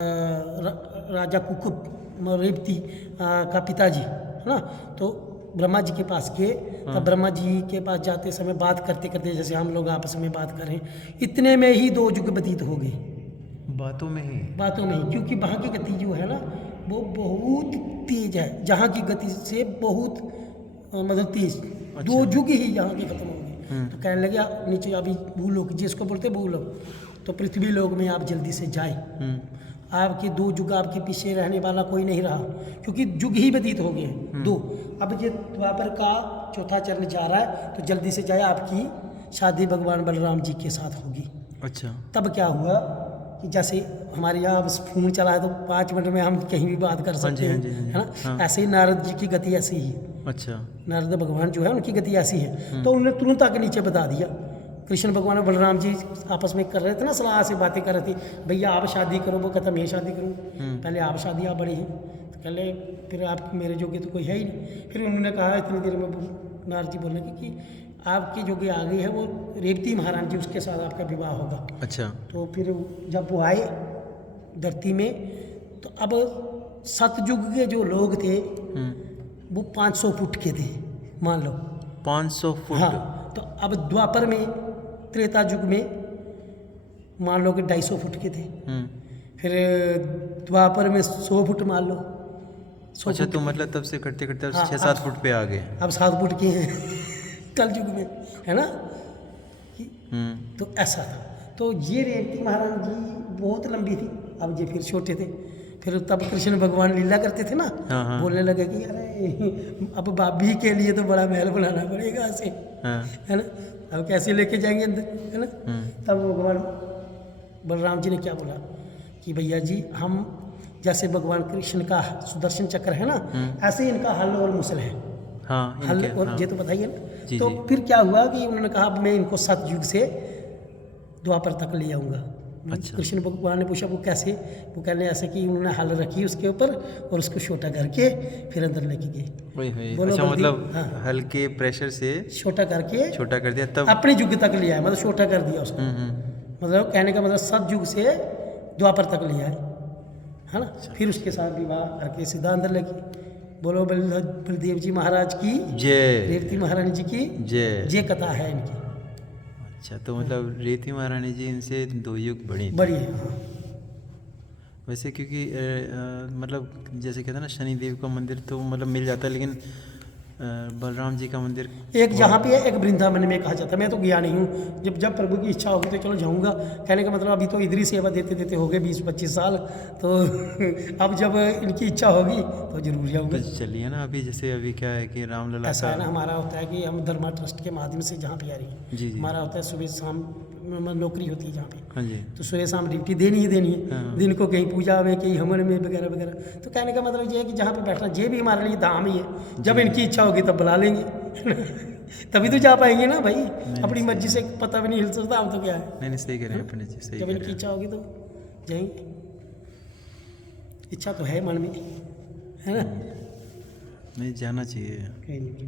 राजा कुकुब रेवती का पिताजी है ना, तो ब्रह्मा जी के पास गए। तब ब्रह्मा जी के पास जाते समय बात करते करते जैसे हम लोग आपस में बात करें, इतने में ही 2 युग व्यतीत हो गए। बातों में ही क्योंकि वहाँ की गति जो है ना वो बहुत तेज है, जहाँ की गति से बहुत मतलब तेज। अच्छा। 2 युग ही यहाँ के खत्म हो गए। तो कहने लगे नीचे अभी भूलोक, जिसको बोलते भूलोक, तो पृथ्वी लोक में आप जल्दी से जाए। आपके 2 युग आपके पीछे रहने वाला कोई नहीं रहा, क्योंकि युग ही व्यतीत हो गए हैं 2। अब ये द्वापर का चौथा चरण जा रहा है, तो जल्दी से जाए, आपकी शादी भगवान बलराम जी के साथ होगी। अच्छा। तब क्या हुआ कि जैसे हमारे यहाँ बस फोन चला है तो 5 मिनट में हम कहीं भी बात कर सकते हैं, है ना। हाँ। ऐसे ही नारद जी की गति ऐसी ही है। अच्छा। नारद भगवान जो है उनकी गति ऐसी है, तो उन्होंने तुरंत आके नीचे बता दिया। कृष्ण भगवान और बलराम जी आपस में कर रहे थे ना, सलाह से बातें कर रहे थे, भैया आप शादी करो, वो कहता मैं शादी करूँ, पहले आप शादी, आप बड़े हैं, तो कह ले फिर आप मेरे जोगे तो कोई है ही नहीं। फिर उन्होंने कहा इतनी देर में नारद जी बोलने कि आपकी जोगे आ गई है, वो रेवती महारानी जी, उसके साथ आपका विवाह होगा। अच्छा। तो फिर जब वो आए धरती में, तो अब सतयुग के जो लोग थे वो 500 फुट के थे, मान लो 500 फुट। हाँ, तो अब द्वापर में, त्रेता युग में मान लो कि 250 फुट के थे। फिर द्वापर में 100 फुट मान लो। अच्छा, तो मतलब तब से करते करते हाँ, 6-7 फुट पे आ गए। अब 7 फुट के हैं कल युग में, है ना। तो ऐसा था। तो ये रेवती महारानी जी बहुत लंबी थी, अब ये फिर छोटे थे। फिर तब कृष्ण भगवान लीला करते थे ना, हाँ। बोलने लगे कि अरे अब भाभी के लिए तो बड़ा महल बनाना पड़ेगा ऐसे, है ना, अब कैसे लेके जाएंगे अंदर, है ना। तब भगवान बलराम जी ने क्या बोला कि भैया जी, हम जैसे भगवान कृष्ण का सुदर्शन चक्र है ना, ऐसे ही इनका हल और मुसल है। हाँ, हल इनके, और हाँ। ये तो बताइए ना। जी, तो जी। फिर क्या हुआ कि उन्होंने कहा अब मैं इनको सतयुग से द्वापर तक ले आऊँगा। अच्छा। कृष्ण भगवान ने पूछा वो कैसे, वो कहने ऐसे कि उन्होंने हल रखी उसके ऊपर और उसको छोटा करके फिर अंदर लेके गए। वही। बोलो अच्छा, बल्दी, मतलब हाँ, हल्के प्रेशर से छोटा करके छोटा कर दिया तब। अपने युग तक ले आए, मतलब छोटा कर दिया उसको। मतलब कहने का मतलब सतयुग से द्वापर तक ले आए, है ना। फिर उसके साथ विवाह करके सीधा अंदर लेके। बोलो बलदेव जी महाराज की जय। रेवती महारानी जी की जय। ये कथा है इनकी। अच्छा, तो मतलब रेवती महारानी जी इनसे 2 युग बड़ी थी। बड़ी है, हाँ। वैसे क्योंकि मतलब जैसे कहते हैं ना, शनिदेव का मंदिर तो मतलब मिल जाता है, लेकिन बलराम जी का मंदिर एक जहाँ पे है, एक वृंदावन में कहा जाता है। मैं तो गया नहीं हूँ, जब प्रभु की इच्छा होगी तो चलो जाऊँगा। कहने का मतलब अभी तो इधर ही सेवा देते देते हो गए 20-25 साल, तो अब जब इनकी इच्छा होगी तो जरूर जाऊँगा। तो चलिए ना, अभी जैसे अभी क्या है कि रामलला ऐसा का, है ना, हमारा होता है कि हम धर्मा ट्रस्ट के माध्यम से जहाँ पे आ रही है, जी। हमारा होता है सुबह शाम नौकरी होती है जहाँ पे, हाँ जी। तो सुबह शाम ड्यूटी देनी ही देनी है। हाँ। दिन को कहीं पूजा में, कहीं हवन में वगैरह वगैरह। तो कहने का मतलब ये है कि जहाँ पे बैठना ये भी हमारे लिए धाम ही है। जब इनकी इच्छा होगी तब बुला लेंगे तभी तो जा पाएंगे ना भाई। अपनी मर्जी से पता भी नहीं हिल सकता, हम तो क्या है। नहीं, सही कह रहे हैं पंडित जी, सही जब कह इनकी रहे हैं। इच्छा होगी तो जाएंगे। इच्छा तो है मन में, है ना। नहीं, जाना चाहिए। कहीं नहीं।